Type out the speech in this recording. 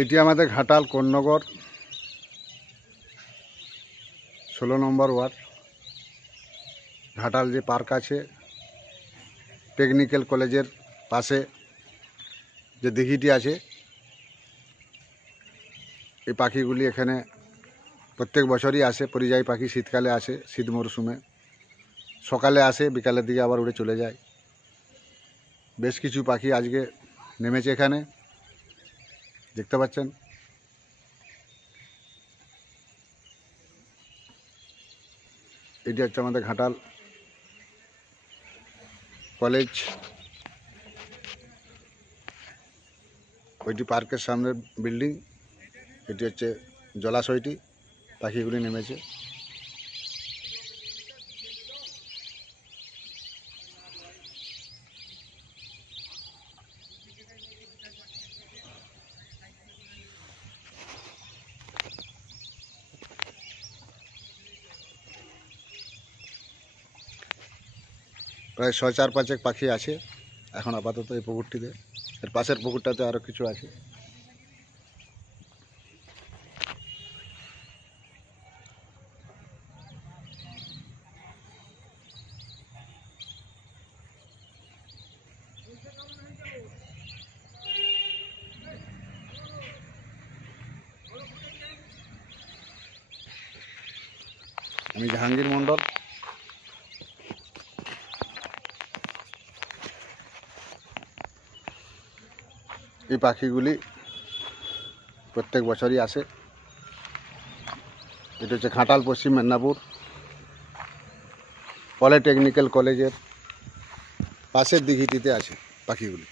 এটি আমাদের ঘাটাল কোন্নগর 16 নম্বর ওয়ার্ড। ঘাটাল যে পার্ক আছে, টেকনিক্যাল কলেজের পাশে যে দিঘিটি আছে, এই পাখিগুলি এখানে প্রত্যেক বছরই আসে। পরিযায়ী পাখি শীতকালে আসে, শীত মরশুমে সকালে আসে, বিকালের দিকে আবার উড়ে চলে যায়। বেশ কিছু পাখি আজকে নেমেছে এখানে, দেখতে পাচ্ছেন। এটি হচ্ছে আমাদের ঘাটাল কলেজ। ওইটি পার্কের সামনের বিল্ডিং। এটি হচ্ছে জলাশয়টি, পাখিগুলি নেমেছে। প্রায় 6-4-5 পাখি আছে এখন আপাতত এই পুকুরটিতে। এর পাশের পুকুরটাতে আরও কিছু আছে। আমি জাহাঙ্গীর মণ্ডল। এই পাখিগুলি প্রত্যেক বছরই আসে। এটা হচ্ছে ঘাটাল পশ্চিম মেদিনীপুর পলিটেকনিক্যাল কলেজের পাশের দিঘিটিতে আছে পাখিগুলি।